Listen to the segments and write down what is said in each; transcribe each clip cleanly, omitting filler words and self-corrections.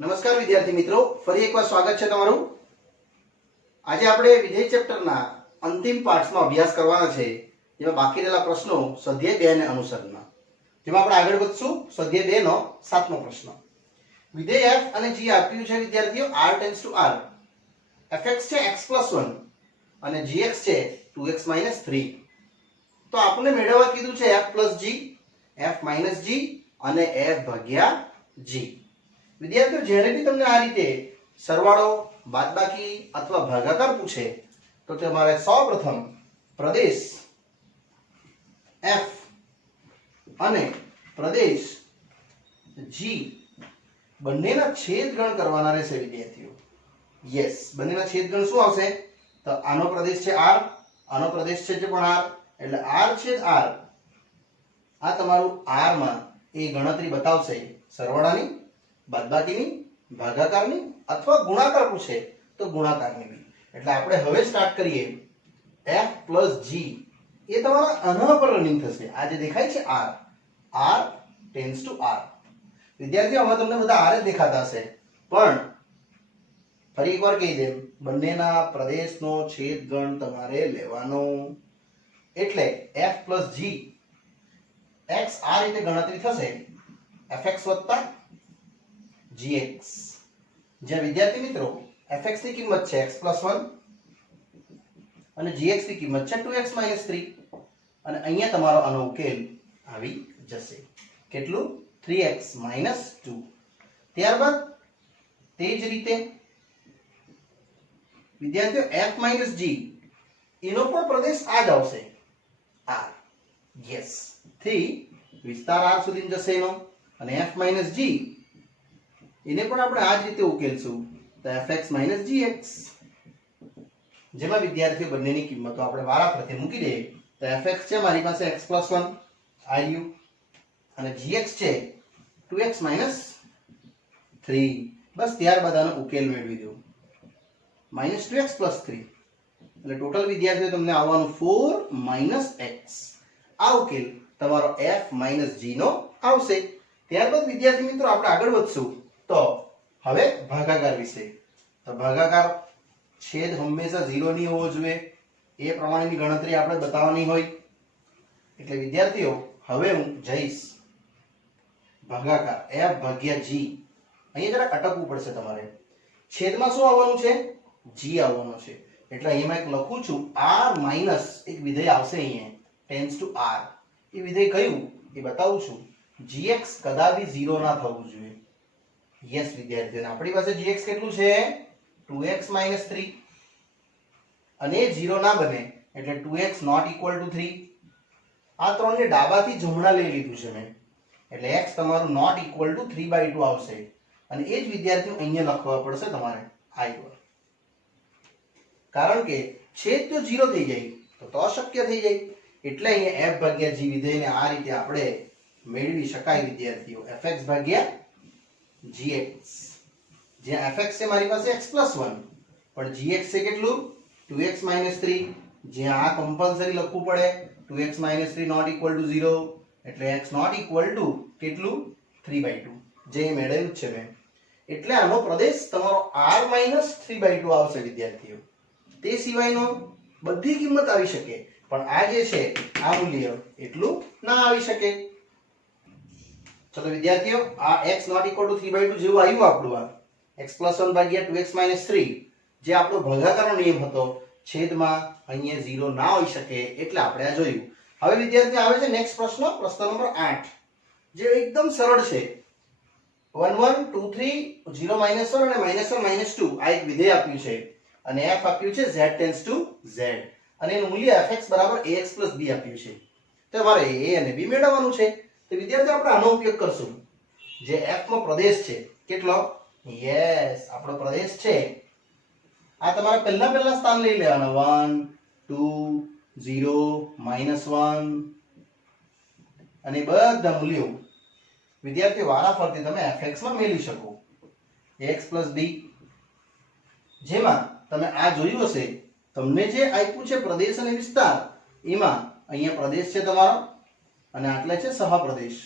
નમસ્કાર વિદ્યાર્થી મિત્રો, ફરી એકવાર સ્વાગત છે તમારું। આજે આપણે વિધેય ચેપ્ટરના અંતિમ પાઠમાં અભ્યાસ કરવાના છે, જેમાં બાકી રહેલા પ્રશ્નો સ્વાધ્યાય 2 ને અનુસરણના, જેમાં આપણે આગળ વધશું। સ્વાધ્યાય 2 નો 7મો પ્રશ્ન। વિધેય f અને g આપ્યું છે વિદ્યાર્થીઓ r tends to r, fx છે x+1 અને gx છે 2x - 3। તો આપણે મેળવવા કીધું છે f + g, f - g અને f ભાગ્યા g। વિદ્યાર્થીઓ, જ્યારે બી તમને આ રીતે સરવાળો, બાદબાકી અથવા ભાગાકાર પૂછે તો તમારે સૌપ્રથમ પ્રદેશ f અને પ્રદેશ g બંનેના છેદગણ કરવાના રહેશે વિદ્યાર્થીઓ। યસ, બંનેના છેદગણ શું આવશે? તો આનો પ્રદેશ છે r, આનો પ્રદેશ છે પણ r, એટલે r છેદ r, આ તમારું r માં એ ગણતરી બતાવશે સરવાળાની, બાદબાકીની, ભાગાકારની અથવા ગુણાકાર પૂછે તો ગુણાકારની બી। એટલે આપણે હવે સ્ટાર્ટ કરીએ। f + g એ તમારા આના પર રનિંગ થશે। આ જે દેખાય છે r ટેન્ડ્સ ટુ r। વિદ્યાર્થીઓ, આમાં તમને બધા r જ દેખાતા હશે, પણ ફરી એકવાર કહી દે, બંનેના પ્રદેશનો છેદગણ તમારે લેવાનો। એટલે f + g, x આ રીતે ગણતરી થશે fx + gx, જ્યાં વિદ્યાર્થી મિત્રો fx ની કિંમત છે x+1 અને gx ની કિંમત છે 2x - 3, અને અહીંયા તમારો આનો ઉકેલ આવી જશે। કેટલું? 3x - 2। ત્યારબાદ તે જ રીતે વિદ્યાર્થીઓ f - g એનો પણ પ્રદેશ આ જ આવશે, r। યસ, 3 વિસ્તાર r સુધી જશે એનો, અને f - g એને પણ આપણે આ જ રીતે ઉકેલશું, તો fx - gx, જેમાં વિદ્યાર્થીઓ બંનેની કિંમતો આપણે વારાફરતી મૂકી દઈએ। તો fx છે મારી પાસે x+1 આવ્યું, અને gx છે 2x - 3। બસ ત્યારબાદ આનો ઉકેલ મેળવી દો, -2x + 3, એટલે ટોટલ વિદ્યાર્થીઓ તમને આવવાનું 4 - x। આ ઉકેલ તમારો f - g નો આવશે। ત્યારબાદ વિદ્યાર્થી મિત્રો આપણે આગળ વધશું તો હવે ભાગાકાર વિશે। તો ભાગાકાર છેદ હંમેશા 0 ની હોવો જોઈએ, એ પ્રમાણેની ગણતરી આપણે બતાવવાની હોય। એટલે વિદ્યાર્થીઓ હવે હું જઈશ ભાગાકાર f ભાગ્યા g। અહીંયા જરા અટકવું પડશે તમારે, છેદમાં શું આવવાનું છે? g આવવાનો છે। એટલે અહીંયા એક લખું છું r માઈનસ એક વિધેય આવશે અહીંયા ટેન્ડ્સ ટુ r। એ વિધેય કયું એ બતાવું છું। gx કદાપી 0 ના થવું જોઈએ। યસ વિદ્યાર્થીઓ, આપણી પાસે gx કેટલું છે? 2x - 3, અને 0 ના બને એટલે 2x ≠ = 3। આ ત્રણને ડાબાથી જમણા લઈ લીધું છે મેં, એટલે x તમારું ≠ = 3/2 આવશે। અને એ જ વિદ્યાર્થીઓ અહીંયા લખવા પડશે તમારે i1, કારણ કે છેદ તો 0 થઈ જાય તો અશક્ય થઈ જાય। એટલે અહીંયા f ભાગ્યા g વિધેયને આ રીતે આપણે મેળવી શકાય વિદ્યાર્થીઓ, fx ભાગ્યા gx, જ્યાં fx છે મારી પાસે x+1, પણ gx છે કેટલું? 2x - 3, જ્યાં આ કમ્પલસરી લખવું પડે, 2x - 3 ≠ = 0, એટલે x ≠ = કેટલું? 3/2, જે મેળવ્યું છે મેં। એટલે આનો પ્રદેશ તમારો r - 3/2 આવશે વિદ્યાર્થીઓ। તે સિવાયનો બધી કિંમત આવી શકે, પણ આ જે છે આ મૂલ્ય એટલું ના આવી શકે। ચલો વિદ્યાર્થીઓ, આ x ≠ = 3/2 જેવું આવ્યું આપણું, આ x+1 ભાગ્યા 2x - 3, જે આપણો ભાગાકારનો નિયમ હતો, છેદમાં અહીંયા 0 ના હોઈ શકે, એટલે આપણે આ જોયું। હવે વિદ્યાર્થીઓ આવે છે નેક્સ્ટ પ્રશ્ન, પ્રશ્ન નંબર 8, જે એકદમ સરળ છે। 1 1 2 3 0 - 1 અને -1 - 2 આ એક વિધેય આપ્યું છે, અને f આપ્યું છે z ટેન્ડ્સ ટુ z, અને એનું મૂલ્ય fx = ax + b આપ્યું છે। તો તમારે a અને b મેળવવાનું છે। તો વિદ્યાર્થીઓ આપણે આનો ઉપયોગ કરશું, જે f નો પ્રદેશ છે કેટલો? યસ, આપણો પ્રદેશ છે આ, તમારે પહેલા સ્થાન લઈ લેવાના, 1 2 0 -1, અને બધા મૂલ્યો વિદ્યાર્થીઓ વારાફરતી તમે fx માં મેળવી શકો, ax + b, જેમાં તમે આ જોયું હશે, તમને જે આપ્યું છે પ્રદેશ અને વિસ્તાર, એમાં અહીંયા પ્રદેશ છે તમારો, અને આટલે છે સહપ્રદેશ।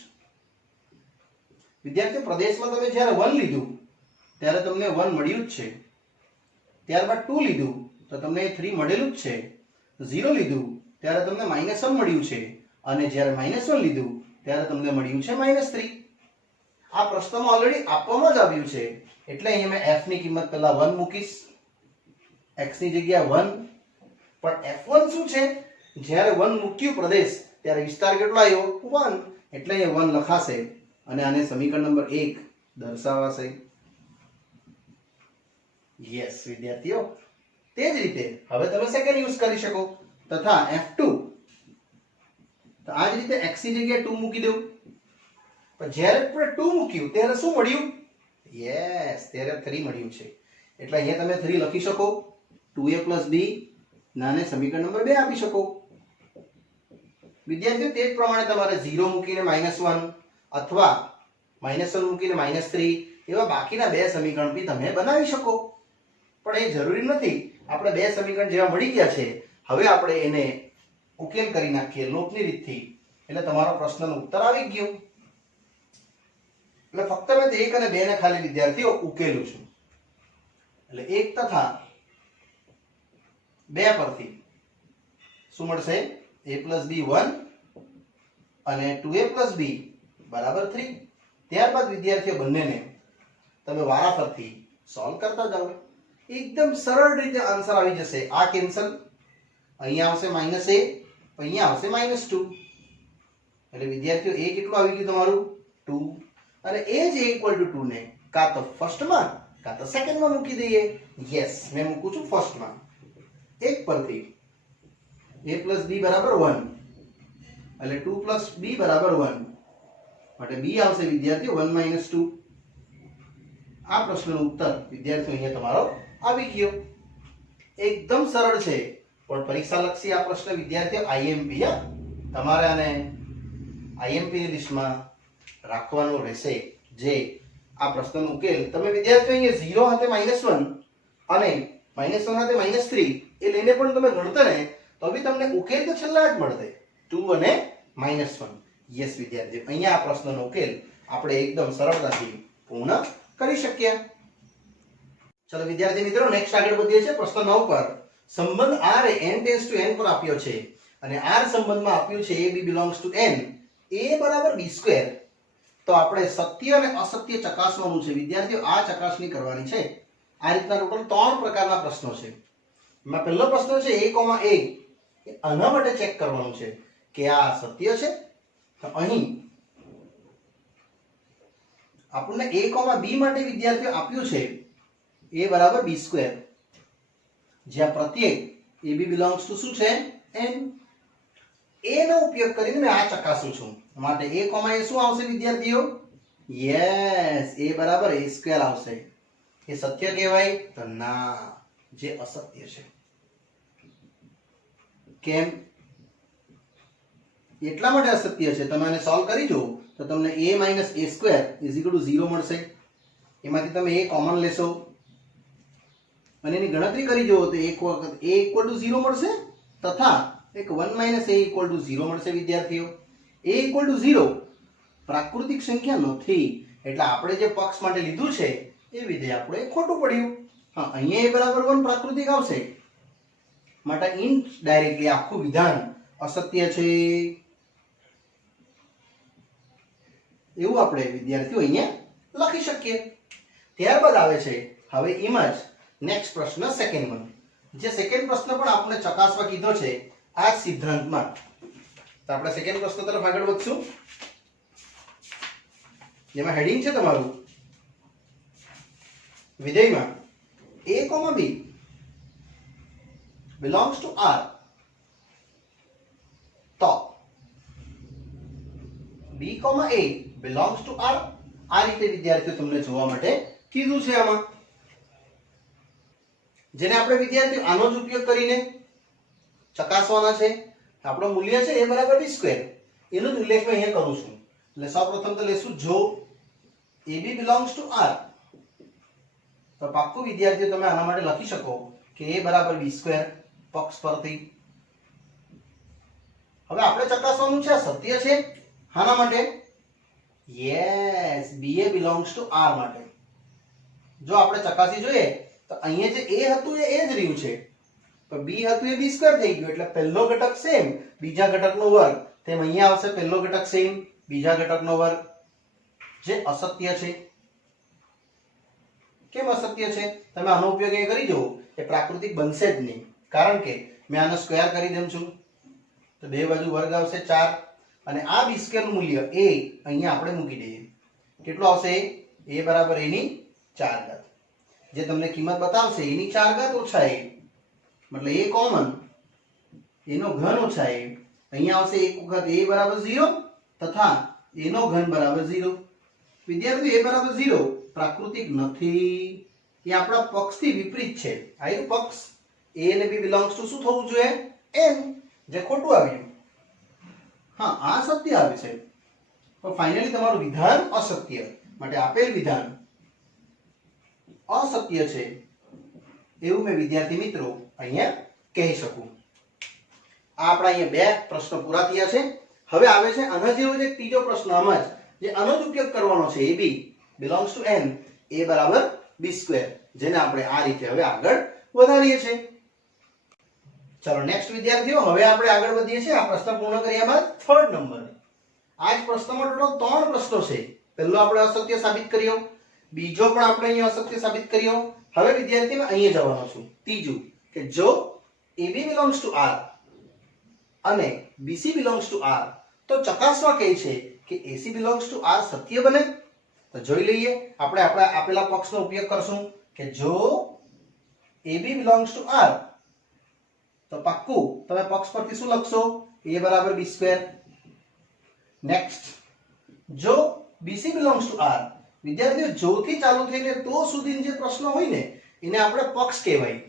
વિદ્યાર્થીઓ, પ્રદેશમાં તમે જ્યારે 1 લીધું ત્યારે તમને 1 મળ્યું જ છે, ત્યારબાદ 2 લીધું તો તમને 3 મળેલું જ છે, 0 લીધું ત્યારે તમને -1 મળ્યું છે, અને જ્યારે -1 લીધું ત્યારે તમને મળ્યું છે -3. આ પ્રશ્નમાં ઓલરેડી આપવામાં જ આવ્યું છે, એટલે અહીંયા મેં f ની કિંમત પહેલા 1 મૂકીશ, x ની જગ્યાએ 1. પણ f1 શું છે? જ્યારે 1 મૂક્યું પ્રદેશ ત્યારે વિસ્તાર કેટલો આવ્યો? 1. એટલે અહીંયા 1 લખાશે અને આને સમીકરણ નંબર 1 દર્શાવાશે. યસ વિદ્યાર્થીઓ, તે જ રીતે હવે તમે સેકન્ડ યુઝ કરી શકો તથા f2. તો આ જ રીતે x ની જગ્યાએ 2 મૂકી દઉં. પણ જ્યારે આપણે 2 મૂક્યું ત્યારે શું મળ્યું? યસ, ત્યારે 3 મળ્યું છે. એટલે અહીંયા તમે 3 લખી શકો, 2a + b નાને સમીકરણ નંબર 2 આપી શકો. વિદ્યાર્થીઓ, તે જ પ્રમાણે તમારે 0 મૂકીને -1 અથવા -1 મૂકીને -3 એવા બાકીના બે સમીકરણ બી તમે બનાવી શકો. પણ એ જરૂરી નથી. આપણે બે સમીકરણ જેવા મળી ગયા છે, હવે આપણે એને ઉકેલ કરી નાખીએ લોપની રીતથી, એટલે તમારો પ્રશ્નનો ઉત્તર આવી ગયો. એટલે ફક્ત મેં 1 અને 2 ને ખાલી વિદ્યાર્થીઓ ઉકેલું છું. એટલે 1 તથા 2 પરથી શું મળશે? a + b 1 અને 2a + b બરાબર 3. ત્યારબાદ વિદ્યાર્થીઓ બંનેને તમે વારાફરતી સોલ્વ કરતા જાઓ. એકદમ સરળ રીતે આન્સર આવી જશે. આ કેન્સલ, અહીંયા આવશે -a, અહીંયા આવશે -2. એટલે વિદ્યાર્થીઓ a કેટલું આવી ગયું તમારું? 2. અને એ જ a = 2 ને કાં તો ફર્સ્ટમાં કાં તો સેકન્ડમાં મૂકી દઈએ. યસ, મેં મૂકું છું ફર્સ્ટમાં. 1 પરથી a + b બરાબર 1 એટલે 2 + b બરાબર 1 માટે b આવશે વિદ્યાર્થીઓ 1 - 2. આ પ્રશ્નનો ઉત્તર વિદ્યાર્થીઓ અહીંયા તમારો આવી ગયો. એકદમ સરળ છે, પણ પરીક્ષા લક્ષી આ પ્રશ્ન વિદ્યાર્થીઓ IMP તમારે આને IMP ની લિસ્ટમાં રાખવાનો રહેશે. જે આ પ્રશ્નનો ઉકેલ તમે વિદ્યાર્થીઓ અહીંયા 0 હાથે -1 અને -1 હાથે -3 એ લઈને પણ તમે ગણતા ને તો બી તમને ઉકેલ તો છેલ્લા જ મળશે, 2 અને -1. યસ વિદ્યાર્થીઓ, અહીંયા આ પ્રશ્નનો ઉકેલ આપણે એકદમ સરળતાથી પૂર્ણ કરી શક્યા. ચલો વિદ્યાર્થી મિત્રો, નેક્સ્ટ આગળ વધીએ છીએ પ્રશ્ન 9 પર. સંબંધ r એ n → n પર આપ્યો છે અને r સંબંધમાં આપ્યું છે ab = n, a = b². તો આપણે સત્ય અને અસત્ય ચકાસવાનું છે વિદ્યાર્થીઓ. આ ચકાસણી કરવાની છે. આ રીતના ટોટલ 3 પ્રકારના પ્રશ્નો છે. એમાં પહેલો પ્રશ્ન છે a, આના માટે ચેક કરવાનું છે કે આ સત્ય છે. તો અહીં આપણને a, b માટે વિદ્યાર્થીઓ આપ્યું છે a = b², જ્યાં પ્રત્યેક ab = શું છે? n. a નો ઉપયોગ કરીને મેં આ ચકાસું છું. માટે a, a શું આવશે વિદ્યાર્થીઓ? યસ, a = a² આવશે. એ સત્ય કહેવાય? તો ના, જે અસત્ય છે. કેમ? એટલા માટે અસત્ય છે, તમે આને સોલ્વ કરી જુઓ તો તમને a - a² = 0 મળશે. એમાંથી તમે a કોમન લેશો અને એની ગણતરી કરી જુઓ તો એક વખત a = 0 મળશે તથા એક 1 - a = 0 મળશે વિદ્યાર્થીઓ. a = 0 પ્રાકૃતિક સંખ્યા નથી, એટલે આપણે જે પક્ષ માટે લીધું છે એ વિધેય આપણે ખોટું પડ્યું. હા, અહીંયા a = 1 પ્રાકૃતિક આવશે, માટે ઇનડાયરેક્ટલી આખું વિધાન અસત્ય છે એવું આપણે વિદ્યાર્થીઓ અહીંયા લખી શકીએ. ત્યારબાદ આવે છે હવે એમાં જ નેક્સ્ટ પ્રશ્ન સેકન્ડ વન. જે સેકન્ડ પ્રશ્ન પણ આપણે ચકાસવા કીધો છે આ સિદ્ધાંતમાં. તો આપણે સેકન્ડ પ્રશ્ન તરફ આગળ વધશું, જેમાં હેડિંગ છે તમારું વિધેયમાં a, b belongs to R, તો b, a belongs to R. આ રીતે વિદ્યાર્થીઓ તમને જોવા માટે કીધું છે આમાં, જેને આપણે વિદ્યાર્થીઓ આનો જ ઉપયોગ કરીને ચકાસવાના છે. આપણો મૂલ્ય છે a = b², એનો જ ઉલ્લેખ મેં અહીંયા કરું છું. એટલે સૌપ્રથમ તો લેશું જો ab belongs to R, તો પાક્કું વિદ્યાર્થીઓ તમે આના માટે લખી શકો કે a = b² પક્ષ પરથી. હવે આપણે ચકાસવાનું છે સત્ય છે. હાના માટે? Yes, ba belongs to R માટે. જો આપણે ચકાસી જોઈએ તો અહીંયા જે a હતું એ જ રહ્યું છે, તો b હતું એ b² થઈ ગયું, એટલે પહેલો ઘટક સેમ, બીજા ઘટકનો વર્ગ, તેમ અહીંયા આવશે પહેલો ઘટક સેમ, બીજા ઘટકનો વર્ગ, જે અસત્ય છે. કેમ અસત્ય છે? તમે આનો ઉપયોગ એ કરી જુઓ એ પ્રાકૃતિક બનશે જ નહીં, કારણ કે મેં આનો સ્ક્વેર કરી દઉં છું તો બે બાજુ વર્ગ આવશે 4, અને આ b² નું મૂલ્ય a અહીંયા આપણે મૂકી દઈએ. કેટલું આવશે? a બરાબર a ની 4 ઘાત, જે તમને કિંમત બતાવશે a ની 4 ઘાત ઓછા a, મતલબ a કોમન, a નો ઘન ઓછા a. અહીંયા આવશે એક વખત a બરાબર 0 તથા a નો ઘન બરાબર 0. વિદ્યાર્થી a બરાબર 0 પ્રાકૃતિક નથી, એ આપણા પક્ષથી વિપરીત છે. આ પક્ષ a અને b બિલોંગ્સ ટુ શું થવું જોઈએ? n, જે ખોટું આવ્યું. હા, આ સત્ય આવે છે, પણ ફાઇનલી તમારું વિધાન અસત્ય, માટે આપેલ વિધાન અસત્ય છે એવું મેં વિદ્યાર્થી મિત્રો અહીંયા કહી શકું. આ આપણા અહીંયા બે પ્રશ્નો પૂરા થયા છે. હવે આવે છે આના જેવો જ એક ત્રીજો પ્રશ્ન, આમાં જ જે આનો જ ઉપયોગ કરવાનો છે, ab belongs to n, a બરાબર b², જેને આપણે આ રીતે હવે આગળ વધારીએ છીએ. ચલો નેક્સ્ટ વિદ્યાર્થીઓ, હવે આપણે આગળ વધીએ છીએ. આ પ્રશ્ન પૂર્ણ કર્યા બાદ થર્ડ નંબર. આ જ પ્રશ્નમાં ટોટલ 3 પ્રશ્નો છે. પહેલો આપણે અસત્ય સાબિત કર્યો, બીજો પણ આપણે અહીંયા અસત્ય સાબિત કર્યો. હવે વિદ્યાર્થી મેં અહીંયા જવાનો છું. ત્રીજું કે જો ab belongs to r અને bc belongs to r, તો ચકાસવા કહે છે કે ac belongs to r સત્ય બને. તો જોઈ લઈએ, આપણે આપણા આપેલા પક્ષનો ઉપયોગ કરશું કે જો ab belongs to r, તો પાક્કું તમે પક્ષ પરથી શું લખશો? a બરાબર b². નેક્સ્ટ, જો bc belongs to r, વિદ્યાર્થીઓ જો થી ચાલુ થઈને તો સુધીનો જે પ્રશ્ન હોય ને એને આપણે પક્ષ કહેવાય,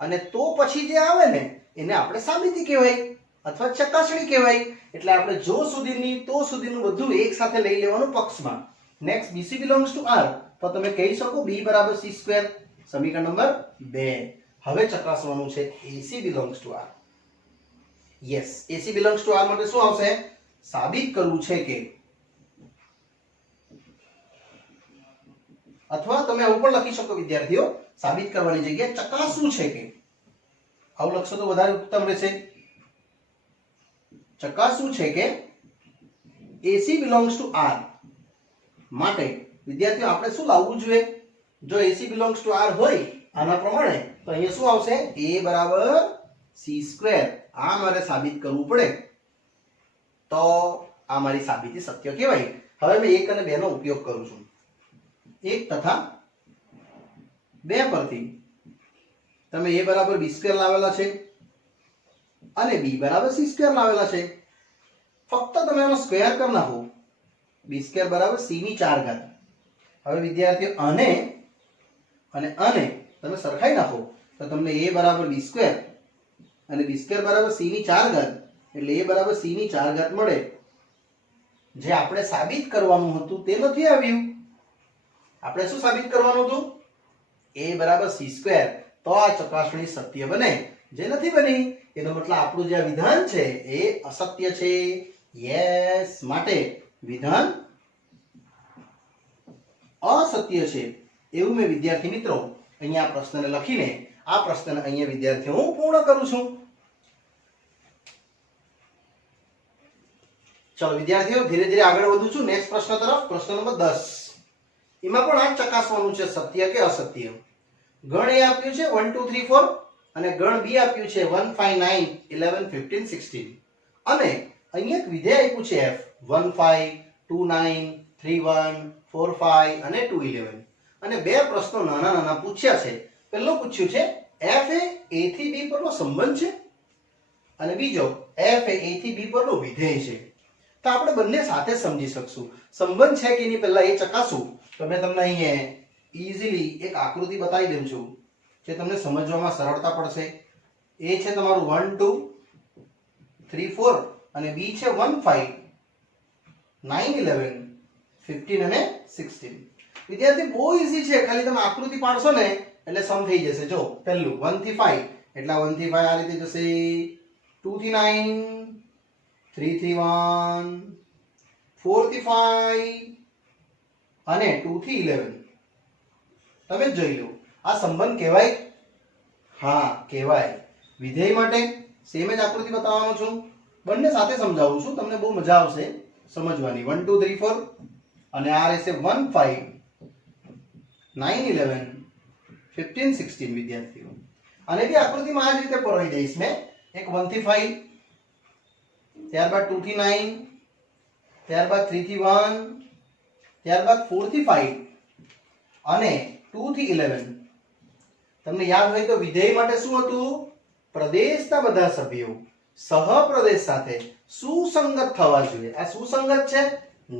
અને તો પછી જે આવે ને એને આપણે સાબિતી કહેવાય અથવા ચકાસણી કહેવાય. એટલે આપણે જો સુધીની તો સુધીનું બધું એક સાથે લઈ લેવાનું પક્ષમાં. Next, bc belongs to r, તો તમે કહી શકો b બરાબર c². સમીકરણ નંબર 2. હવે ચકાસવાનું છે ac belongs to r. Yes, ac belongs to r માટે શું આવશે? સાબિત કરવું છે કે, અથવા તમે આવું પણ લખી શકો વિદ્યાર્થીઓ, સાબિત કરવાની જગ્યાએ ચકાસવું છે કે, આવું લખશો તો વધારે ઉત્તમ રહેશે. ચકાસવું છે કે ac belongs to r માટે વિદ્યાર્થીઓ આપણે શું લાવવું જોઈએ? જો ac belongs to r હોય આના પ્રમાણે, તો અહીંયા શું આવશે? a બરાબર c². આ મારે સાબિત કરવું પડે, તો આ મારી સાબિતી સત્ય કહેવાય. હવે મેં 1 અને 2 નો ઉપયોગ કરું છું. 1 તથા 2 પરથી તમે a બરાબર b² લાવેલા છે અને b બરાબર c² લાવેલા છે. ફક્ત તમે આનો સ્ક્વેર કરી નાખો, b² બરાબર c ની 4 ઘાત. હવે વિદ્યાર્થીઓ આને અને આને તમે સરખાઈ નાખો તો તમને a બરાબર b² અને b² બરાબર c ની 4 ઘાત, એટલે a બરાબર c ની 4 ઘાત મળે. જે આપણે સાબિત કરવાનું હતું તે નથી આવ્યું. આપણે શું સાબિત કરવાનું હતું? a બરાબર c². તો આ ચકાસણી સત્ય બને, જે નથી બની એનો મતલબ આપણું જે વિધાન છે એ અસત્ય છે. યસ, માટે વિધાન અસત્ય છે એવું મેં વિદ્યાર્થી મિત્રો અહીંયા આ પ્રશ્નને લખીને આ પ્રશ્નને અહીંયા વિદ્યાર્થીઓ હું પૂર્ણ કરું છું. ચલો વિદ્યાર્થીઓ, ધીરે ધીરે આગળ વધું છું નેક્સ્ટ પ્રશ્ન તરફ. પ્રશ્ન નંબર 10. એમાં પણ આ ચકાસવાનું છે સત્ય કે અસત્ય. ગણ એ આપ્યું છે 1 2 3 4 અને ગણ બી આપ્યું છે 1 5 9 11 15 16, અને અહીંયા એક વિધેય આપ્યું છે f 1 5 2 9 3 1 4 5 અને 2 11, અને બે પ્રશ્નો નાના નાના પૂછ્યા છે. પહેલો પૂછ્યું છે f એ a થી b પરનો સંબંધ છે, અને બીજો f એ a થી b પરનો વિધેય છે. તો આપણે બંને સાથે સમજી શકશું. સંબંધ છે કે એની પહેલા એ ચકાસું તો મેં તમને અહીંયા ઈઝીલી એક આકૃતિ બતાવી દઉં છું જે તમને સમજવામાં સરળતા પડશે. એ છે તમારું 1 2 3 4 અને b છે 1 5 9 11 15 અને 16. વિદ્યાર્થી બહુ ઈઝી છે, ખાલી તમે આકૃતિ પાડશો ને એટલે સમ થઈ જશે. જો પહેલું 1 થી 5 એટલે 1 થી 5 આ રીતે જશે, 2 થી 9, 3 થી 1, 4 થી 5 અને 2 થી 11. તમે જ જોઈ લો આ સંબંધ કહેવાય? હા કહેવાય. વિધેય માટે સેમ જ આકૃતિ બતાવવાનો છું, બંને સાથે સમજાવું છું, તમને બહુ મજા આવશે સમજવાની. 1 2 3 4 અને આ રહેશે 1 5 9 11 15 16 વિદ્યાર્થીઓ. અને બી આકૃતિમાં આ જ રીતે પરોવી દઈશ મેં. એક 1 થી 5, ત્યારબાદ 2 થી 9, ત્યારબાદ 3 થી 1, ત્યારબાદ 4 થી 5 અને 2 થી 11. તમને યાદ હોય તો વિધેય માટે શું હતું? પ્રદેશના બધા સભ્યો સહપ્રદેશ સાથે સુસંગત થવા જોઈએ. આ સુસંગત છે?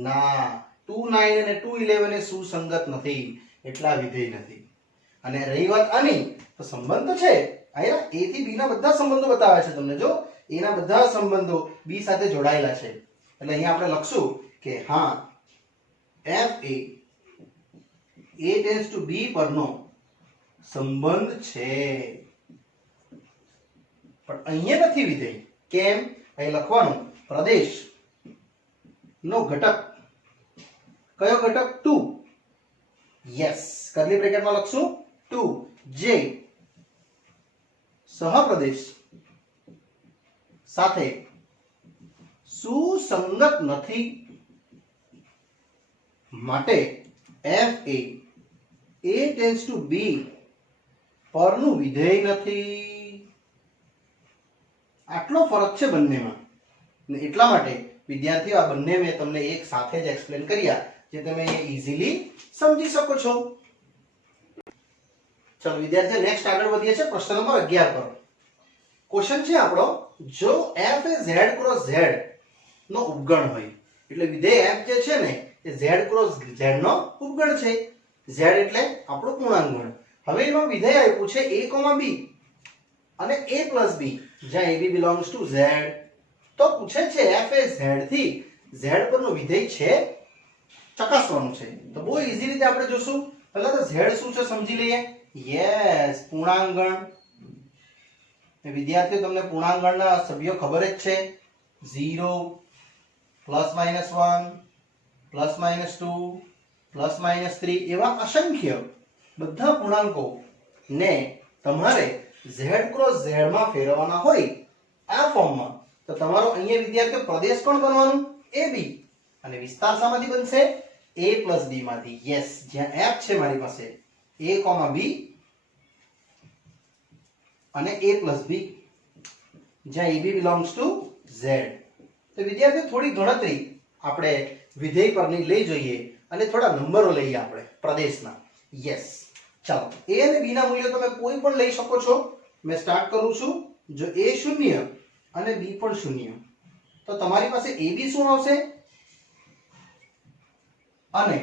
ના. 2 9 અને 2 11 એ સુસંગત નથી, એટલા વિધેય નથી. અને રહી વાત આની, તો સંબંધ તો છે. અહીંયા a થી b ના બધા સંબંધો બતાવે છે તમને. જો a ના બધા સંબંધો b સાથે જોડાયેલા છે, એટલે અહીંયા આપણે લખશું કે હા f A a tends to b પરનો સંબંધ છે. પણ અહીંયા નથી વિધેય. કેમ? અહીં લખવાનું પ્રદેશ નો ઘટક. કયો ઘટક? 2. યસ, કર્લી બ્રેકેટમાં લખશું 2 જે સહપ્રદેશ સાથે સુસંગત નથી, માટે f A a tends to b પરનું વિધેય નથી. આટલો ફરક છે બંનેમાં. ને એટલા માટે વિદ્યાર્થીઓ આ બંને મેં તમને એક સાથે જ એક્સપ્લેન કર્યા, જે તમે ઈઝીલી સમજી શકો છો. ચલો વિદ્યાર્થીઓ નેક્સ્ટ આગળ વધીએ છીએ પ્રશ્ન નંબર 11 પર. ક્વેશ્ચન છે આપણો, જો f એ z ક્રોસ z નો ઉપગણ હોય, એટલે વિધેય f જે છે ને એ z ક્રોસ z નો ઉપગણ છે. z એટલે આપણો પૂર્ણાંક. હવે એમાં વિધેય આપ્યું છે a, b અને a plus b, જ્યાં ab belongs to z. તો પૂછે છે f એ z થી z પરનું વિધેય છે? ચકાસવાનું છે. તો બહુ ઈઝી રીતે આપણે જોશું. પહેલા તો z શું છે સમજી લઈએ. યસ, પૂર્ણાંક. વિદ્યાર્થીઓ તમને પૂર્ણાંકના સભ્યો ખબર જ છે. 0 +-1 +-2 +-3 એવા અસંખ્ય બધા પૂર્ણાંકો ને તમારે z ક્રોસ z માં ફેરવવાના હોય આ ફોર્મમાં, તો તમારો અહીંયા વિદ્યાર્થીઓ પ્રદેશ કોણ બનવાનું? ab. અને વિસ્તાર શામાંથી બનશે? a plus b માંથી. યસ, જ્યાં f છે મારી પાસે a, b અને a plus b, જ્યાં ab belongs to z. તો વિદ્યાર્થીઓ થોડી ગણતરી આપણે વિધેય પરની લઈ જોઈએ અને થોડા નંબરો લઈએ આપણે પ્રદેશના. યસ, ચાલો a અને b ના મૂલ્યો તમે કોઈ પણ લઈ શકો છો. મેં સ્ટાર્ટ કરું છું. જો a 0 અને b પણ 0, તો તમારી પાસે ab શું આવશે અને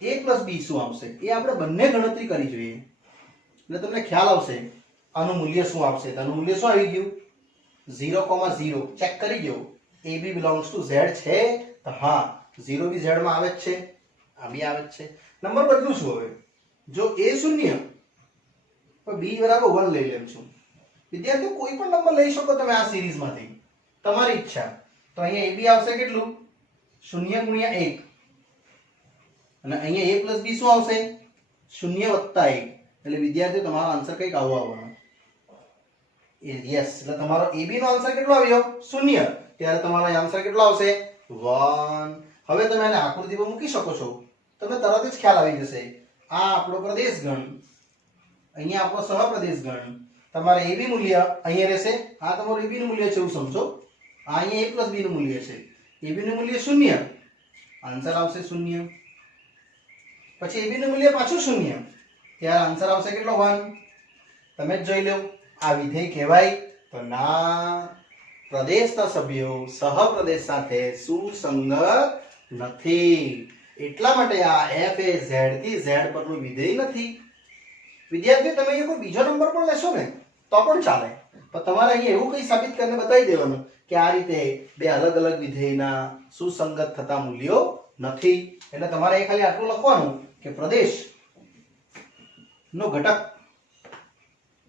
a plus b શું આવશે એ આપણે બંને ગણતરી કરી જોઈએ, એટલે તમને ખ્યાલ આવશે આનું મૂલ્ય શું આવશે. તો આનું મૂલ્ય શું આવી ગયું? 0,0. ચેક કરી દો ab belongs to z છે? તો હા, 0 બી z માં આવે જ છે, આ બી આવે જ છે. નંબર બદલું છું હવે. જો a 0 તો b બરાબર 1 લઈ લેમ છું. વિદ્યાર્થીઓ કોઈ પણ નંબર લઈ શકો તમે આ સિરીઝમાંથી, તમારી ઈચ્છા. તો અહીંયા ab આવશે કેટલું? 0 × 1. અને અહીંયા a plus b શું આવશે? 0 + 1. એટલે વિદ્યાર્થીઓ તમારો આન્સર કંઈક આવો આવવાનો. યસ, એટલે તમારો ab નો આન્સર કેટલો આવ્યો? 0. ત્યારે તમારો આન્સર કેટલો આવશે? 1. હવે તમે આને આકૃતિ પર મૂકી શકો છો. તમને તરત જ ખ્યાલ આવી જશે. આ આપણો પ્રદેશ ગણ, અહીંયા આપણો સહપ્રદેશ ગણ. તમારે ab મૂલ્ય અહીંયા રહેશે. આ તમારું ab નું મૂલ્ય છે એવું સમજો. આ અહીંયા a plus b નું મૂલ્ય છે. ab નું મૂલ્ય 0, આન્સર આવશે 0. પછી ab નું મૂલ્ય પાછું 0, ત્યારે આન્સર આવશે કેટલો? 1. તમે જ જોઈ લો. આ વિધેય કહેવાય? તો ના. પ્રદેશના સભ્યો સહપ્રદેશ સાથે સુસંગત નથી, એટલા માટે આ f એ z થી z પરનું વિધેય નથી. વિદ્યાર્થીઓ તમે અહીંયા કોઈ બીજો નંબર પણ લેશો ને તો પણ ચાલે, પણ તમારે અહીંયા એવું કંઈ સાબિત કરીને બતાવી દેવાનું કે આ રીતે બે અલગ અલગ વિધેયના સુસંગત થતા મૂલ્યો નથી. એટલે તમારે એ ખાલી આટલું લખવાનું કે પ્રદેશ નો ઘટક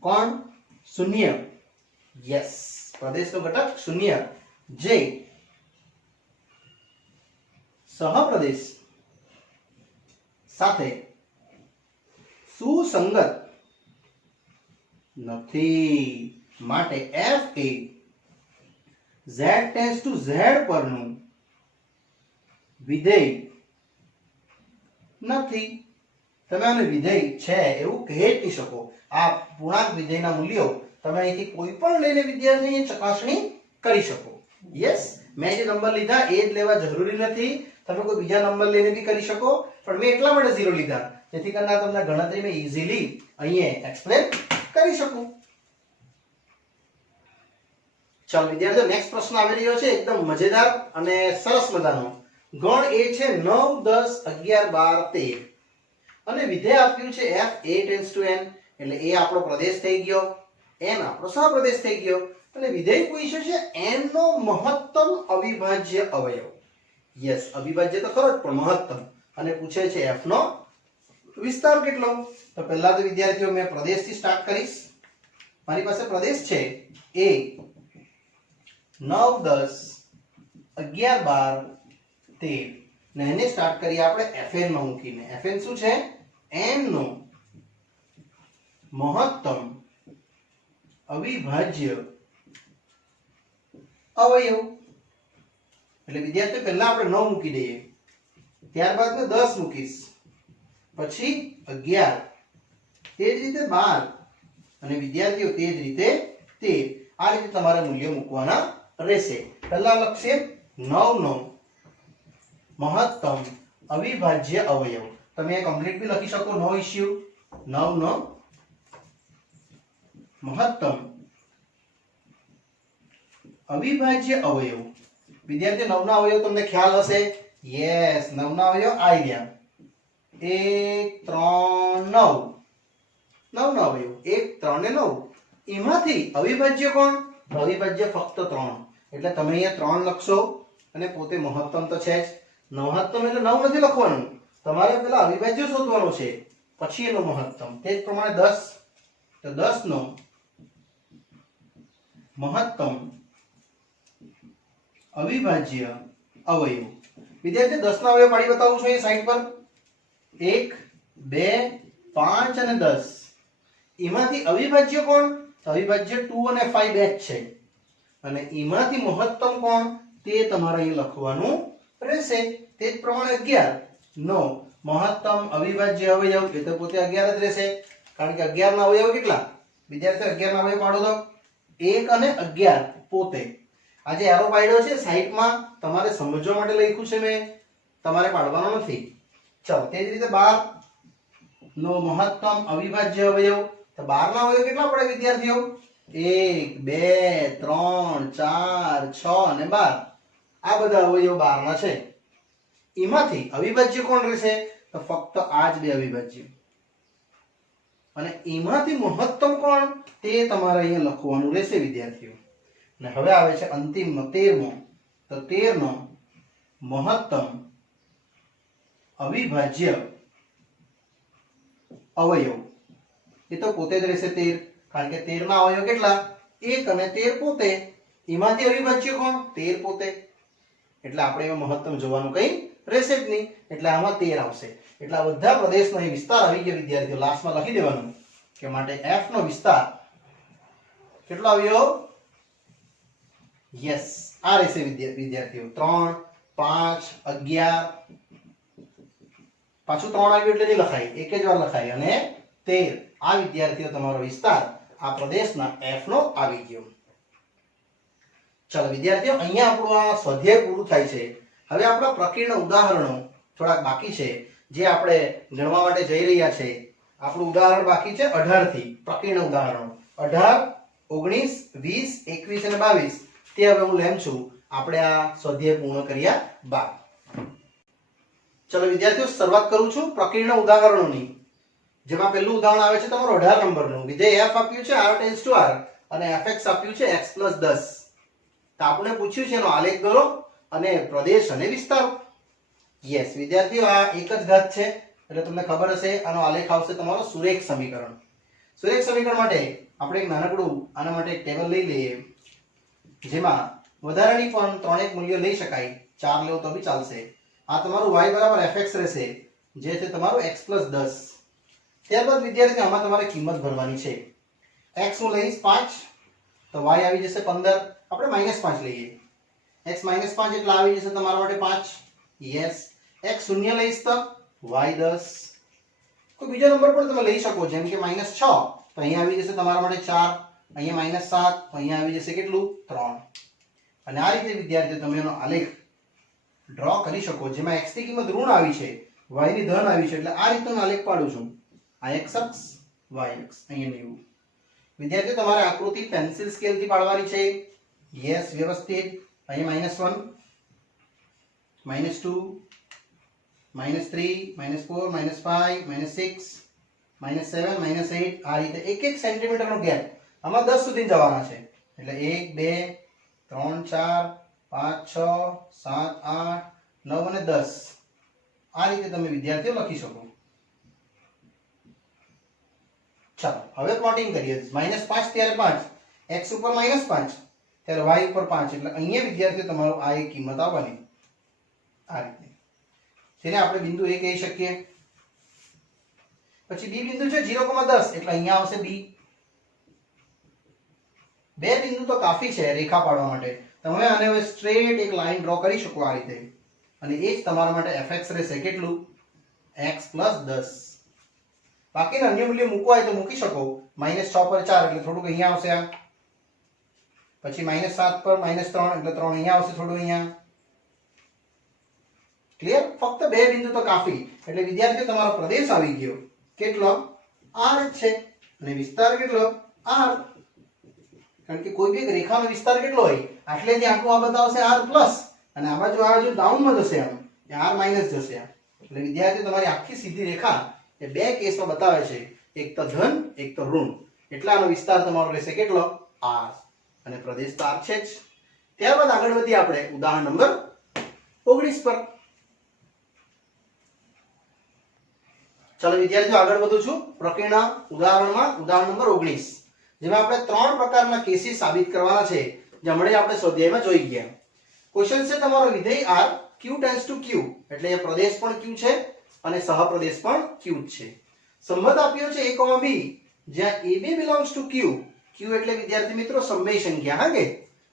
કોણ? 0. યસ, પ્રદેશનો ઘટક 0 જે સહપ્રદેશ સાથે સુસંગત નથી. માટે f A z tends to z પરનું વિધેય નથી. તમે આને વિધેય છે એવું કહી જ નહીં શકો. આ પૂર્ણાંક વિધેયના મૂલ્યો તમે અહીંથી કોઈ પણ લઈને વિદ્યાર્થીની ચકાસણી કરી શકો. યસ, મેં જે નંબર લીધા એ જ લેવા જરૂરી નથી. તમે કોઈ બીજા નંબર લઈને બી કરી શકો, પણ મેં એટલા માટે 0 લીધા જેથી કરીને તમને ગણતરી મેં ઈઝીલી અહીંયા એક્સપ્લેન કરી શકું. ચાલો વિદ્યાર્થીઓ, નેક્સ્ટ પ્રશ્ન આવી રહ્યો છે એકદમ મજેદાર અને સરસ મજાનો. ગણ એ છે 9, 10, 11, 12, 13 અને વિધેય આપ્યું છે f a tends to n, એટલે a આપણો પ્રદેશ થઈ ગયો, n આપણો સહપ્રદેશ થઈ ગયો અને વિધેય પૂછ્યું છે n નો મહત્તમ અવિભાજ્ય અવયવ. યસ, અવિભાજ્ય તો ખરો જ પણ મહત્તમ, અને પૂછે છે f નો વિસ્તાર કેટલો. તો પહેલા તો વિદ્યાર્થીઓ મેં પ્રદેશથી સ્ટાર્ટ કરીશ. મારી પાસે પ્રદેશ છે a 9, 10, 11, 12, 13 ને એને સ્ટાર્ટ કરીએ આપણે fn માં મૂકીને. fn શું છે? n નો મહત્તમ અવિભાજ્ય અવયવ. એટલે વિદ્યાર્થીઓ પહેલા આપણે 9 મૂકી દઈએ, ત્યારબાદ મેં 10 મૂકીશ, પછી 11, તે જ રીતે 12 અને વિદ્યાર્થીઓ તે જ રીતે 13. આ રીતે તમારે મૂલ્ય મૂકવાના રહેશે. પહેલા લખશે 9 નો મહત્તમ અવિભાજ્ય અવયવ. તમે એ કમ્પ્લીટ બી લખી શકો, નો ઇશ્યુ. 9 નો મહત્તમ અવિભાજ્ય અવયવ. વિદ્યાર્થી 9 ના અવયવ તમને ખ્યાલ હશે. યસ, 9 ના અવયવ આવી ગયા. 1, 3, 9. 9 ના અવયવ 1, 3 ને 9. એમાંથી અવિભાજ્ય કોણ? અવિભાજ્ય ફક્ત 3. એટલે તમે અહીંયા 3 લખશો અને પોતે મહત્તમ તો છે જ. મહત્તમ એટલે 9 નથી લખવાનું, તમારે પેલા અવિભાજ્ય શોધવાનું છે, પછી એનો મહત્તમ. તે જ પ્રમાણે 10, તો 10 નો મહત્તમ અવિભાજ્ય અવયવ. વિદ્યાર્થી 10 ના અવયવ પાડી બતાવું છું એ સાઈડ પર. 1, 2, 5 અને 10. એમાંથી અવિભાજ્ય કોણ? અવિભાજ્ય 2 અને 5 બે જ છે, અને એમાંથી મહત્તમ કોણ તે તમારે અહીં લખવાનું રહેશે. તે જ પ્રમાણે 11 નો મહત્તમ અવિભાજ્ય અવયવ એ તો પોતે 11 જ રહેશે, કારણ કે 11 ના અવયવ કેટલા? વિદ્યાર્થીઓ 11 ના અવયવ પાડો તો 1 અને 11 પોતે. આ જે એરો પાડ્યો છે સાઈડમાં તમારે સમજવા માટે લખ્યું છે મેં, તમારે પાડવાનો નથી. ચાલો, તે જ રીતે 12 નો મહત્તમ અવિભાજ્ય અવયવ. તો 12 ના અવયવ કેટલા પડે વિદ્યાર્થીઓ? 1, 2, 3, 4, 6 અને 12. આ બધા અવયવ 12 ના છે. એમાંથી અવિભાજ્ય કોણ રહેશે? તો ફક્ત આ જ બે અવિભાજ્ય, અને એમાંથી મહત્તમ કોણ તે તમારે અહીંયા લખવાનું રહેશે વિદ્યાર્થીઓ. અને હવે આવે છે અંતિમ 13મો. તો 13 નો મહત્તમ અવિભાજ્ય અવયવ એ તો પોતે જ રહેશે 13, કારણ કે 13 ના અવયવ કેટલા? 1 અને 13 પોતે. એમાંથી અવિભાજ્ય કોણ? 13 પોતે. એટલે આપણે એમાં મહત્તમ જોવાનું કઈ રહેશે જ નહીં, એટલે આમાં 13 આવશે. એટલે આ બધા પ્રદેશનો અહીં વિસ્તાર આવી ગયો વિદ્યાર્થીઓ. લાસ્ટમાં લખી દેવાનું કે માટે f નો વિસ્તાર કેટલો આવ્યો? યસ, આ રહેશે વિદ્યાર્થીઓ 3, 5, 11. પાછું 3 આવ્યું એટલે નહીં લખાય, એક જ વાર લખાય, અને 13. આ વિદ્યાર્થીઓ તમારો વિસ્તાર આ પ્રદેશના f નો આવી ગયો. ચાલો વિદ્યાર્થીઓ, અહીંયા આપણું આ સ્વાધ્યાય પૂરું થાય છે. હવે આપણા પ્રકીર્ણ ઉદાહરણો થોડાક બાકી છે જે આપણે ગણવા માટે જઈ રહ્યા છે. આપણું ઉદાહરણ બાકી છે 18 થી. પ્રકીર્ણ ઉદાહરણો 18, 19, 20, 21 અને 22 તે હવે હું લેમ છું આપણે આ સ્વાધ્યાય પૂર્ણ કર્યા બાદ. ચલો વિદ્યાર્થીઓ, શરૂઆત કરું છું પ્રકીર્ણ ઉદાહરણોની. જેમાં પહેલું ઉદાહરણ આવે છે તમારું 18 નંબરનું. વિધેય f આપ્યું છે r ટેન્ડ્સ ટુ r અને fx આપ્યું છે x + 10. તો આપણે પૂછ્યું છે એનો આલેખ દોરો અને પ્રદેશ અને વિસ્તાર. યસ વિદ્યાર્થીઓ, આ એક જ ઘાત છે એટલે તમને ખબર હશે આનો આલેખ આવશે તમારો સુરેખ સમીકરણ. સુરેખ સમીકરણ માટે આપણે એક નાનકડું આના માટે એક ટેબલ લઈ લઈએ, જેમાં વધારાની પણ 3 એક મૂલ્ય લઈ શકાય. 4 લેવો તો બી ચાલશે. આ તમારું y = fx રહેશે, જે છે તમારું x + 10. ત્યારબાદ વિદ્યાર્થી આમાં તમારે કિંમત ભરવાની છે. x હું લઈશ 5 તો y આવી જશે 15. આપણે -5 લઈએ. x -5 એટલે આવી જશે તમારા માટે 5. યસ. x શૂન્ય લઈશ તો y 10. કોઈ બીજો નંબર પણ તમે લઈ શકો, જેમ કે -6 તો અહીંયા આવી જશે તમારા માટે 4. અહીંયા -7 તો અહીંયા આવી જશે કેટલું 3. અને આ રીતે વિદ્યાર્થીઓ તમે એનો આલેખ ડ્રો કરી શકો, જેમાં x ની કિંમત ઋણ આવી છે, y ની ધન આવી છે. એટલે આ રીતનો આલેખ પાડું છું. આ x અક્ષ y અક્ષ અહીંયા લેવું. વિદ્યાર્થીઓ તમારે આકૃતિ પેન્સિલ સ્કેલ થી પાડવાની છે. યસ, વ્યવસ્થિત. અહીંયા -1 -2 -3 -4 -5 -6 -7 -8 આ રીતે એક એક સેન્ટીમીટર નો ગેપ આમાં 10 સુધી જવાના છે. એટલે 1 2 3 4 5 6 7 8 9 અને 10 આ રીતે તમે વિદ્યાર્થીઓ લખી શકો. ચાલો હવે પ્લોટિંગ કરીએ. -5 ત્યારે 5, x ઉપર -5 ત્યારે y ઉપર 5. એટલે અહીંયા વિદ્યાર્થીઓ તમારો આ એક કિંમત આવવાની આ રીતે, જેને આપણે બિંદુ a કહી શકીએ. પછી b બિંદુ છે 0,10 એટલે અહીંયા આવશે b. બે બિંદુ તો કાફી છે રેખા પાડવા માટે. તમે આને હવે સ્ટ્રેટ એક લાઈન ડ્રો કરી શકો આ રીતે, અને એ જ તમારા માટે fx રહેશે કેટલું x + 10. બાકીના અન્ય મૂલ્ય મૂકવા હોય તો મૂકી શકો. -6 પર 4 એટલે થોડુંક અહીંયા આવશે આ. પછી -7 પર -3 એટલે 3 અહીંયા આવશે થોડું અહીંયા. ક્લિયર? ફક્ત બે બિંદુ તો કાફી. એટલે વિદ્યાર્થીઓ તમારો પ્રદેશ આવી ગયો કેટલો r જ છે, અને વિસ્તાર કેટલો r. કારણ કે કોઈ બી એક રેખાનો વિસ્તાર કેટલો હોય આટલેથી આટલું આ બતાવશે r+, અને આ બાજુ ડાઉનમાં જશે, આમ r માઈનસ જશે. એટલે વિદ્યાર્થીઓ તમારી આખી સીધી રેખા એ બે કેસમાં બતાવે છે, એક તો ધન એક તો ઋણ. એટલે આનો વિસ્તાર તમારો રહેશે કેટલો r, અને પ્રદેશ તો r છે જ. ત્યારબાદ આગળ વધીએ આપણે ઉદાહરણ નંબર 19 પર. ચાલો વિદ્યાર્થીઓ આગળ વધું છું પ્રકરણ ઉદાહરણમાં. ઉદાહરણ નંબર 19 જેમાં આપણે 3 પ્રકારના કેસીસ સાબિત કરવાના છે, જે હમણાં આપણે સ્વાધ્યાયમાં જોઈ ગયા. ક્વેશ્ચન છે તમારો વિધેય r q tends to q, એટલે એ પ્રદેશ પણ q છે અને સહપ્રદેશ પણ q જ છે. સંબંધ આપ્યો છે a, b, જ્યાં ab belongs to q. q એટલે વિદ્યાર્થી મિત્રો સમય સંખ્યા, હા કે,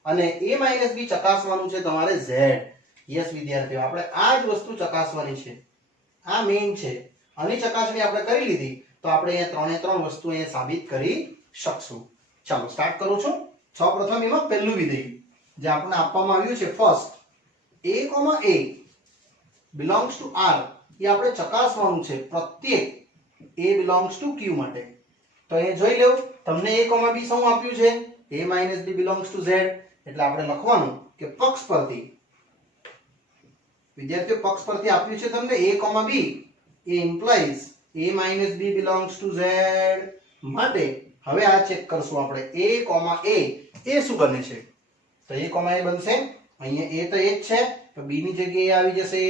અને a - b ચકાસવાનું છે તમારે z. યસ વિદ્યાર્થીઓ, આપણે આ જ વસ્તુ ચકાસવાની છે. આ મેઇન છે. આની ચકાસણી આપણે કરી લીધી તો આપણે અહીંયા 3 વસ્તુ અહીંયા સાબિત કરી શકશું. ચાલો સ્ટાર્ટ કરું છું. સૌપ્રથમ એમાં પહેલું વિધેય જે આપણને આપવામાં આવ્યું છે first, a, belongs to r, એ આપણે ચકાસવાનું છે પ્રત્યેક a belongs to q માટે. તો અહીંયા જોઈ લેવું, તમને a, b શું આપ્યું છે, a - b belongs to z. એટલે આપણે લખવાનું કે પક્ષ પરથી, વિદ્યાર્થીઓ પક્ષ પરથી આપ્યું છે તમને a, b, A implies a - b belongs to z. માટે હવે આ ચેક કરશું આપણે a, એ શું બને છે. તો a, બનશે. અહીંયા a તો એ જ છે, તો b ની જગ્યાએ આવી જશે.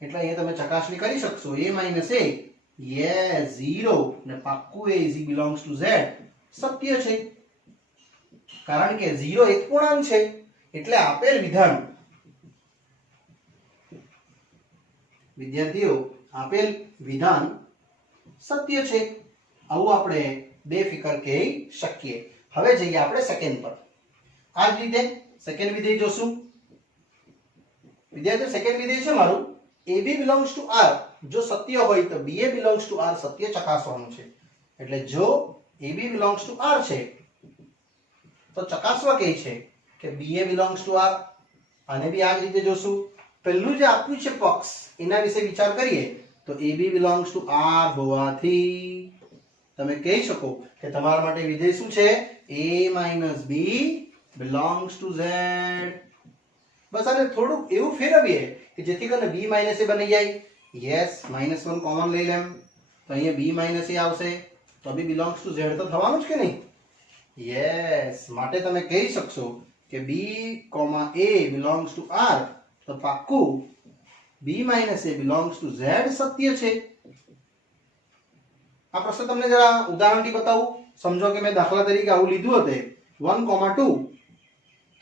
એટલે અહીંયા તમે ચકાસણી કરી શકશો a - a, યસ 0, ને પાક્કું a belongs to z સત્ય છે, કારણ કે 0 એક પૂર્ણાંક છે. એટલે આપેલ વિધાન વિદ્યાર્થીઓ આપેલ વિધાન સત્ય છે. આવું આપણે બેફિકર કહી શકીએ. હવે જઈએ આપણે સેકન્ડ પર. આ જ રીતે સેકન્ડ વિધેય જોશું. વિદ્યાર્થીઓ સેકન્ડ વિધેય છે મારું ab belongs to r, જો સત્ય હોય તો ba belongs to r સત્ય ચકાસવાનું છે. એટલે જો ab belongs to r છે તો ચકાસવા કહે છે કે ba belongs to r. અને બી આ જ રીતે જોશું. પહેલું જે આપ્યું છે પક્ષ, એના વિશે વિચાર કરીએ તો ab belongs to r હોવાથી તમે કહી શકો કે તમારા માટે વિધેય શું છે, a - b belongs to z. બસ આને થોડુંક એવું ફેરવીએ કે જેથી કરીને b - a બની જાય. યસ, -1 કોમન લઈ લેમ તો અહીંયા b - a આવશે, તો બી belongs to z તો થવાનું જ કે નહીં. યસ, માટે તમે કહી શકશો કે b, a belongs to r, તો પાક્કું b - a belongs to z સત્ય છે. આ પ્રશ્ન તમને જરા ઉદાહરણથી બતાવું. સમજો કે મેં દાખલા તરીકે આવું લીધું હતું 1, 2,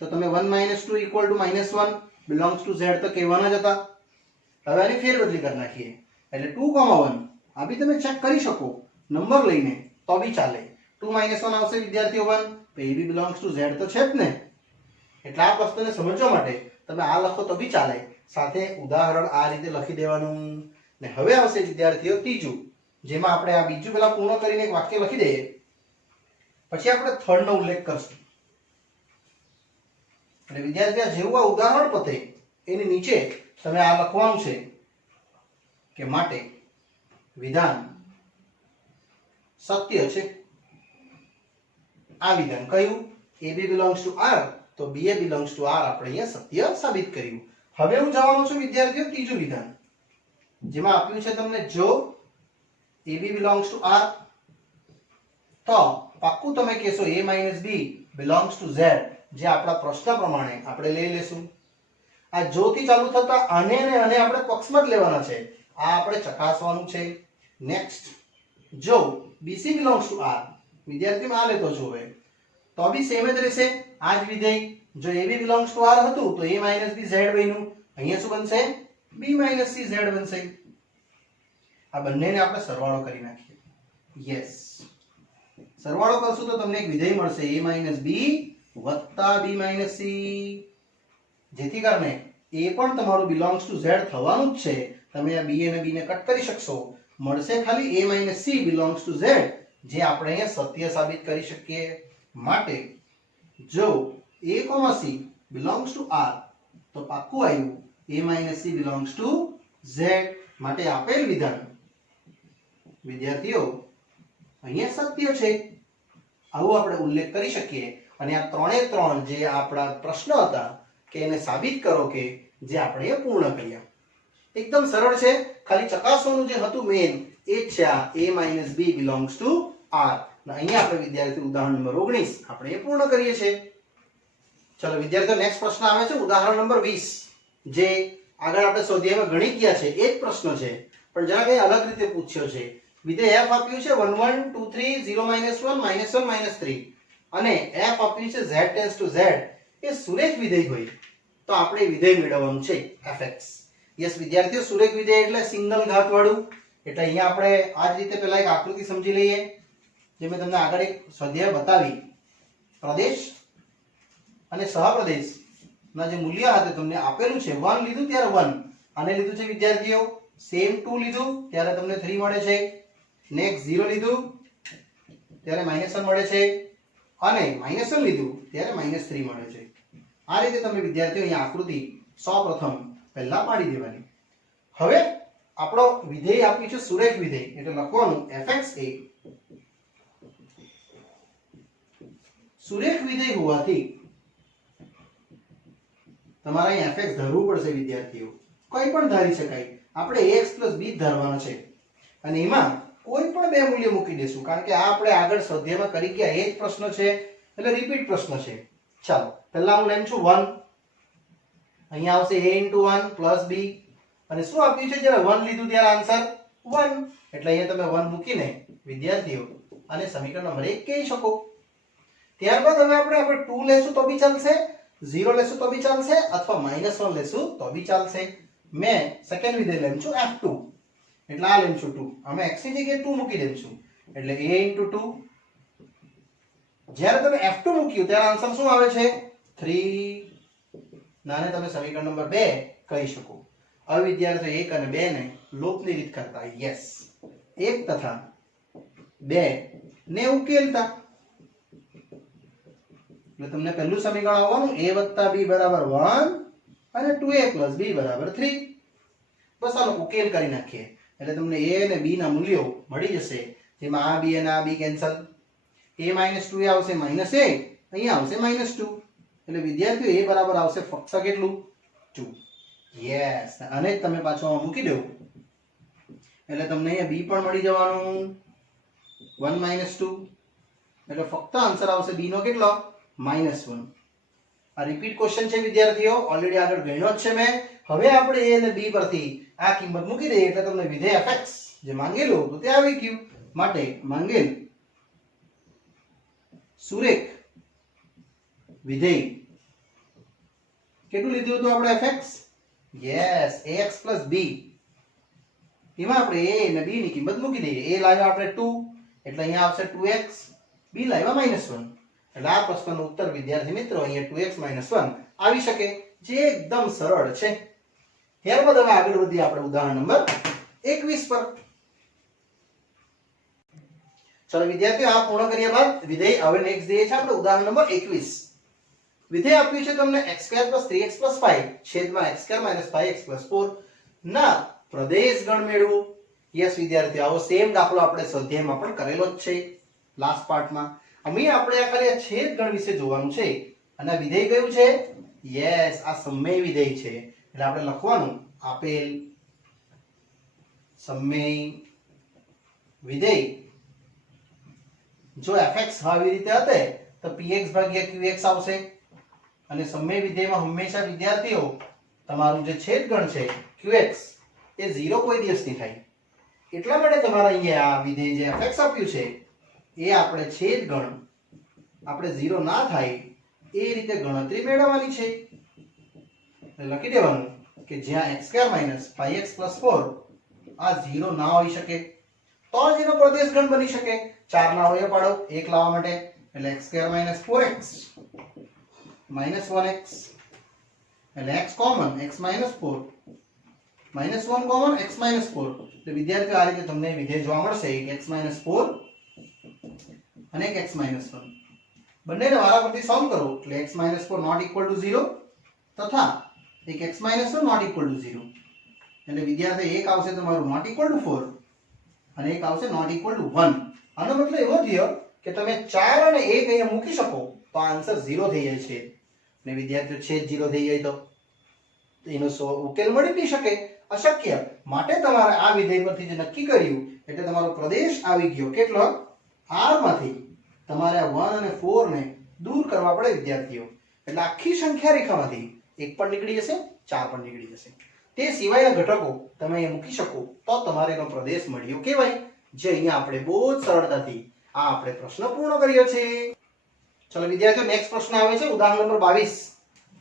તો તમે 1 - 2 = -1 belongs to z તો કહેવાના જ હતા. હવે આની ફેરબદલી કરી નાખીએ એટલે 2, 1 આ બી તમે ચેક કરી શકો નંબર લઈને તો બી ચાલે. 2 - 1 આવશે વિદ્યાર્થીઓ 1, તો એ બી બિલોંગ્સ ટુ z તો છે જ ને. એટલે આ વસ્તુને સમજવા માટે તમે આ લખો તો બી ચાલે, સાથે ઉદાહરણ આ રીતે લખી દેવાનું. ને હવે આવશે વિદ્યાર્થીઓ ત્રીજું, જેમાં આપણે આ બીજું પેલા પૂર્ણ કરીને એક વાક્ય લખી દઈએ, પછી આપણે થર્ડ નો ઉલ્લેખ કરશું. અને વિદ્યાર્થીઓ જેવું આ ઉદાહરણ પતે એની નીચે તમે આ લખવાનું છે કે માટે વિધાન સત્ય છે. આ વિધાન કયું? AB belongs to R, તો BA belongs to R આપણે અહીંયા સત્ય સાબિત કર્યું. હવે હું જવાનું છું વિદ્યાર્થીઓ ત્રીજું વિધાન, જેમાં આપ્યું છે તમને જો AB belongs to R, તો પાક્કું તમે કહેશો A - B belongs to Z, જે આપણા પ્રશ્ન પ્રમાણે આપણે લઈ લેશું. આ જો થી ચાલુ થતા આને અને આને આપણે પક્ષમાં જ લેવાના છે, આ આપણે ચકાસવાનું છે. નેક્સ્ટ, જો BC belongs to R, વિદ્યાર્થીઓ આ લેતો છો હવે તો બી સેમ જ રહેશે. આ જ વિધેય જો AB belongs to R હતું તો A - B Z બન્યું, અહીંયા શું બનશે? B - C Z બનશે. આ બંનેને આપણે સરવાળો કરી નાખીએ. યસ, સરવાળો કરશું તો તમને એક વિધેય મળશે A - B વત્તા B - C, જેથી કરીને એ પણ તમારું belongs to Z થવાનું જ છે. તમે આ B અને B ને કટ કરી શકશો, મળશે ખાલી A - C belongs to Z, જે આપણે અહીંયા સત્ય સાબિત કરી શકીએ. માટે જો A, C belongs to R, તો પાક્કું આવ્યું A - C belongs to Z. માટે આપેલ વિધાન વિદ્યાર્થીઓ અહીંયા સત્ય છે, આવું આપણે ઉલ્લેખ કરી શકીએ. અને આ ત્રણે ત્રણ જે આપણા પ્રશ્ન હતા કે એને સાબિત કરો કે જે આપણે એ પૂર્ણ કર્યા. એકદમ સરળ છે, ખાલી ચકાસવાનું જે હતું મેઇન એ જ છે આ A - B belongs to R. અહીંયા આપણે વિદ્યાર્થી ઉદાહરણ નંબર 19 આપણે એ પૂર્ણ કરીએ છીએ. ચલો વિદ્યાર્થીઓ નેક્સ્ટ પ્રશ્ન આવે છે ઉદાહરણ નંબર 20, જે આગળ આપણે સ્વાધ્યાયમાં ગણી ગયા છે એ જ પ્રશ્ન છે, પણ જરા કંઈ અલગ રીતે પૂછ્યો છે. વિધેય f આપ્યું છે 1 1 2 3 0 -1 -1 -3 અને f આપ્યું છે z ટેન્ડ્સ ટુ z. એ સુરેખ વિધેય હોય તો આપણે વિધેય મેળવવાનું છે fx. યસ વિદ્યાર્થીઓ, સુરેખ વિધેય એટલે સિંગલ ઘાત વાળું. એટલે અહીંયા આપણે આ જ રીતે પહેલા એક આકૃતિ સમજી લઈએ, જે મેં તમને આગળ એક સ્વાધ્યાય બતાવી. પ્રદેશ અને સહપ્રદેશ ના જે મૂલ્ય હતા તમને આપેલું છે, 1 લીધું ત્યારે 1, આને લીધું છે વિદ્યાર્થીઓ સેમ 2 લીધું ત્યારે તમને 3 મળે છે. નેક્સ્ટ 0 લીધું ત્યારે -1 મળે છે, અને -1 લીધું ત્યારે -3 મળે છે. આ રીતે તમે વિદ્યાર્થીઓ અહીંયા આકૃતિ સૌપ્રથમ પહેલા પાડી દેવાની. હવે આપણો વિધેય આપ્યું છે સુરેખ વિધેય, એટલે લખવાનું fx એ સુરેખ વિધેય હોવાથી તમારે અહીં fx ધરવું પડશે વિદ્યાર્થીઓ. કોઈ પણ ધારી શકાય, આપણે ax + b ધારવાનો છે અને એમાં કોઈ પણ બે મૂલ્ય મૂકી દેશું, કારણ કે આ આપણે આગળ સ્વાધ્યાયમાં કરી ગયા એ જ પ્રશ્ન છે, એટલે રિપીટ પ્રશ્ન છે. ચાલો પહેલા હું લઉં છું 1, અહીંયા આવશે a * 1 + b, અને શું આપ્યું છે જ્યારે 1 લીધું ત્યારે આન્સર 1, એટલે અહીંયા તમે 1 મૂકીને વિદ્યાર્થીઓ આને સમીકરણ નંબર 1 કહી શકો. ત્યારબાદ હવે આપણે 2 લેશું તો બી ચાલશે, 0 લેશું તો બી ચાલશે, અથવા -1 લેશું તો બી ચાલશે. મેં સેકન્ડ વિધેય લઉં છું f2, એટલે આ લઉં છું 2, અમે x ની જગ્યાએ 2 મૂકી દઉં છું, એટલે a * 2. જ્યારે તમે f2 મૂક્યું ત્યારે આન્સર શું આવે છે 3, નાને તમે સમીકરણ નંબર 2 કહી શકો. હવે વિદ્યાર્થીઓ 1 અને 2 ને લોપની રીત કરતા, યસ 1 તથા 2 ને ઉકેલતા, એટલે તમને પહેલું સમીકરણ આવવાનું a + b = 1 અને 2a + b = 3. બસ આનો ઉકેલ કરી નાખીએ એટલે તમને a અને b ના મૂલ્યો મળી જશે, જેમાં આ b અને આ b કેન્સલ. a - 2 આવશે -a, અહીંયા આવશે -2, એટલે વિદ્યાર્થીઓ a બરાબર આવશે ફક્ત કેટલું 2. યસ, અને તમે પાછો મૂકી દો એટલે તમને અહીંયા b પણ મળી જવાનું 1 - 2, એટલે ફક્ત આન્સર આવશે b નો કેટલો -1. આ રિપીટ ક્વેશ્ચન છે વિદ્યાર્થીઓ, ઓલરેડી આગળ ગણ્યો જ છે મેં. હવે આપણે a અને b પરથી આ કિંમત મૂકી દઈએ એટલે તમને વિધેય fx જે માંગેલું તો તે આવી ગયું. માટે માંગેલ સુરેખ વિધેય કેટલું લીધું હતું આપણે fx? Yes, ax + b. એમાં આપણે a અને b ની કિંમત મૂકી દઈએ. a લાવ્યા આપણે 2, એટલે અહીંયા આવશે 2x, b લાવ્યા -1. એટલે આ પ્રશ્નનો ઉત્તર વિદ્યાર્થી મિત્રો અહીંયા 2x - 1 આવી શકે, જે એકદમ સરળ છે. ત્યારબાદ હવે આગળ વધીએ આપણે ઉદાહરણ નંબર 21 પર. ચલો વિદ્યાર્થીઓ, આ પૂર્ણ કર્યા બાદ વિધેય હવે નેક્સ્ટ દે છે આપણે ઉદાહરણ નંબર 21. વિધેય આપ્યું છે તમને x² + 3x + 5 છેદમાં x² - 5x + 4 ના પ્રદેશ ગણ મેળવો. યસ વિદ્યાર્થીઓ, આવો સેમ દાખલો આપણે સ્વાધ્યાયમાં પણ કરેલો જ છે લાસ્ટ પાર્ટમાં. અમે આપણે આ ખાલી છેદ ગણ વિશે જોવાનું છે. અને આ વિધેય કયું છે? યસ, આ સમમેય વિધેય છે. એટલે આપણે લખવાનું આપેલ સમમેય વિધેય જો fx આવી રીતે હતે તો px ભાગ્યા qx આવશે. અને સમમેય વિધેયમાં હંમેશા વિદ્યાર્થીઓ તમારું જે છેદગણ છે qx એ 0 કોઈ દિવસ નહીં થાય. એટલા માટે તમારે અહીંયા આ વિધેય જે fx આપ્યું છે એ આપણે છેદગણ આપણે 0 ના થાય એ રીતે ગણતરી મેળવવાની છે. લખી દેવાનું કે જ્યાં x² - 5x + 4 આ 0 ના હોઈ શકે તો જ એનો પ્રદેશ ગણ બની શકે. 4 ના હોય પાડો 1 લાવવા માટે, એટલે x² - 4x -1x એટલે x common x - 4 -1 common x - 4. એટલે વિદ્યાર્થીઓ આ રીતે તમને વિધેય જોવા મળશે એક x - 4 અને એક x - 1. બંનેને વારાફરતી સોલ્વ કરો એટલે x - 4 નોટ ઇક્વલ ટુ 0 તથા એક x - 1 નોટ ઇક્વલ ટુ 0. એટલે વિદ્યાર્થી એક આવશે તમારું નોટ ઇક્વલ ટુ 4 અને એક આવશે નોટ ઇક્વલ ટુ 1. આનો મતલબ એવો થયો કે તમે 4 અને 1 અહીંયા મૂકી શકો તો આન્સર 0 થઈ જાય છે. અને વિદ્યાર્થીઓ છેદ 0 થઈ જાય તો એનો ઉકેલ મળી નહીં શકે, અશક્ય. માટે તમારે આ વિધેય પરથી જે નક્કી કર્યું એટલે તમારો પ્રદેશ આવી ગયો કેટલો? r માંથી તમારે આ 1 અને 4 ને દૂર કરવા પડે વિદ્યાર્થીઓ. એટલે આખી સંખ્યા રેખામાંથી 1 પણ નીકળી જશે, 4 પણ નીકળી જશે. તે સિવાયના ઘટકો તમે અહીં મૂકી શકો તો તમારે એનો પ્રદેશ મળ્યો કહેવાય. જે અહીંયા આપણે બહુ જ સરળતાથી આ આપણે પ્રશ્ન પૂર્ણ કર્યો છે. ચલો વિદ્યાર્થીઓ, નેક્સ્ટ પ્રશ્ન આવે છે ઉદાહરણ નંબર 22,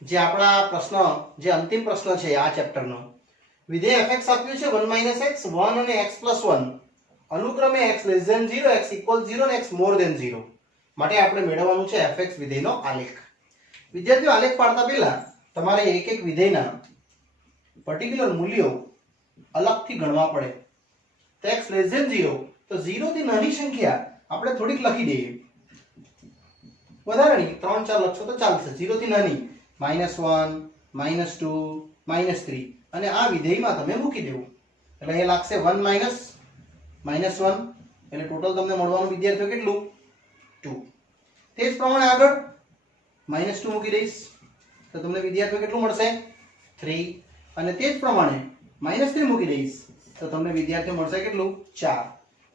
જે આપણા પ્રશ્ન જે અંતિમ પ્રશ્ન છે આ ચેપ્ટરનો. વિધેય fx આપ્યું છે 1 - x 1 અને x + 1 અનુક્રમે x <0, x = 0 અને x <0. માટે આપણે મેળવવાનું છે fx વિધેયનો આલેખ. વિદ્યાર્થીઓ, આલેખ પાડતા પહેલા તમારે એક એક વિધેયના પર્ટિક્યુલર મૂલ્યો અલગથી ગણવા પડે. તો x <0 તો 0 થી નાની સંખ્યા આપણે થોડીક લખી દઈએ, વધારાની 3 4 લખશો તો ચાલશે. 0 થી નાની -1 -2 -3 અને આ વિધેયમાં તમે મૂકી દેવું એટલે અહીં લાગશે 1 - -1 એટલે ટોટલ તમને મળવાનું વિદ્યાર્થીઓ કેટલું? 2. તે જ પ્રમાણે આગળ -2 મૂકી દઈશ તો તમને વિદ્યાર્થીઓ કેટલું મળશે? 3. અને તે જ પ્રમાણે -3 મૂકી દઈશ તો તમને વિદ્યાર્થીઓ મળશે કેટલું? 4.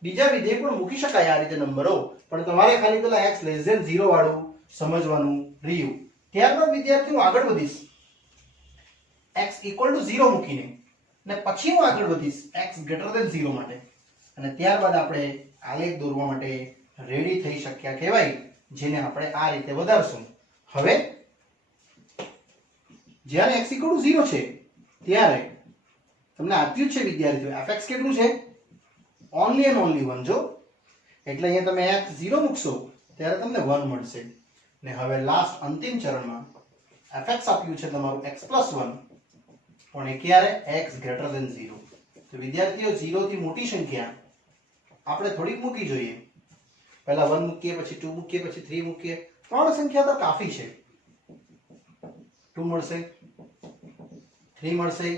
બીજા વિધેય પણ મૂકી શકાય આ રીતે નંબરો, પણ તમારે ખાલી પેલા x <0 વાળું સમજવાનું રહ્યું. ત્યારબાદ વિદ્યાર્થીઓ આગળ વધીશ x = 0 મૂકીને, અને પછી હું આગળ વધીશ x < 0 માટે. અને ત્યારબાદ આપણે આલેખ દોરવા માટે રેડી થઈ શક્યા કહેવાય, જેને આપણે આ રીતે વધારશું. હવે જ્યારે x = 0 છે ત્યારે તમને આપ્યું છે વિદ્યાર્થીઓ fx કેટલું છે? Only and only 1. જો એટલે અહીંયા તમે x 0 મૂકશો ત્યારે તમને 1 મળશે. ને હવે લાસ્ટ અંતિમ ચરણમાં fx આપ્યું છે તમારું x + 1, પણ એ ક્યારે? x < 0. તો વિદ્યાર્થીઓ 0 થી મોટી સંખ્યા આપણે થોડીક મૂકી જોઈએ. પહેલા 1 મૂકીએ, પછી 2 મૂકીએ, પછી 3 મૂકીએ. 3 સંખ્યા તો કાફી છે. 2 મળશે, 3 મળશે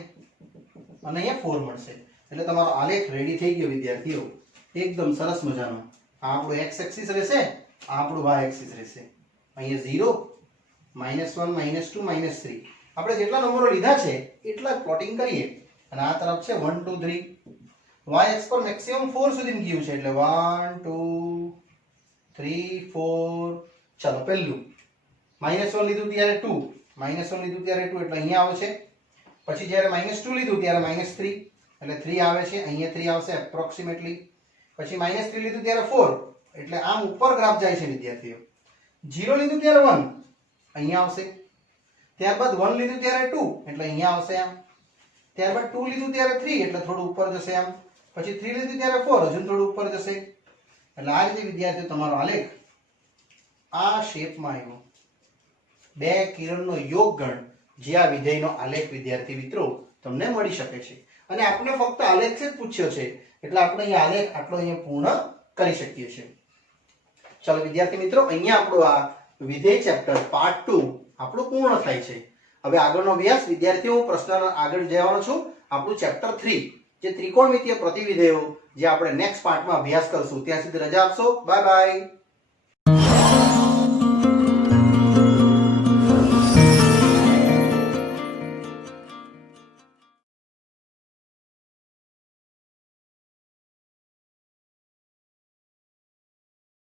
અને અહીંયા 4 મળશે. એટલે તમારો આલેખ રેડી થઈ ગયો વિદ્યાર્થીઓ, એકદમ સરસ મજાનો. આ આપણું x એક્સિસ રહેશે, આ આપણું y એક્સિસ રહેશે. અહીંયા 0 -1 -2 -3 આપણે જેટલા નંબરો લીધા છે એટલા પ્લોટિંગ કરીએ. અને આ તરફ છે 1 2 3. y એક્સ પર મેક્સિમમ 4 સુધી ગયું છે એટલે 1 2 3 4. ચાલો પહેલું -1 લીધું ત્યારે 2, -1 લીધું ત્યારે 2 એટલે અહીંયા આવે છે. પછી જ્યારે -2 લીધું ત્યારે -3 એટલે 3 આવે છે, અહીંયા 3 આવશે એપ્રોક્સિમેટલી. પછી -3 લીધું ત્યારે 4 એટલે આમ ઉપર ગ્રાફ જાય છે વિદ્યાર્થીઓ. 0 લીધું ત્યારે 1 અહીંયા આવશે. ત્યારબાદ 1 લીધું ત્યારે 2 એટલે અહીંયા આવશે આમ. ત્યારબાદ 2 લીધું ત્યારે 3 એટલે થોડું ઉપર જશે આમ. પછી 3 લીધું ત્યારે 4 હજુ થોડું ઉપર જશે. એટલે આ રીતે વિદ્યાર્થીઓ તમારો આલેખ આ શેપમાં આવ્યો. બે કિરણનો યોગ ગણ જે આ વિધેયનો આલેખ વિદ્યાર્થી મિત્રો તમને મળી શકે છે. અને આપણે ફક્ત આલેખ જ પૂછ્યો છે એટલે આપણે અહીંયા આલેખ આટલો અહીંયા પૂર્ણ કરી શકીએ છીએ. ચાલો વિદ્યાર્થી મિત્રો, અહીંયા આપણો આ વિધેય ચેપ્ટર પાર્ટ 2 આપણું પૂર્ણ થાય છે. હવે આગળનો અભ્યાસ વિદ્યાર્થીઓ હું પ્રશ્ન આગળ જવાનો છું. આપણું ચેપ્ટર 3 જે ત્રિકોણમિતીય પ્રતિવિધેયો જે આપણે નેક્સ્ટ પાર્ટમાં અભ્યાસ કરશું. ત્યાં સુધી રજા આપશો. Bye bye.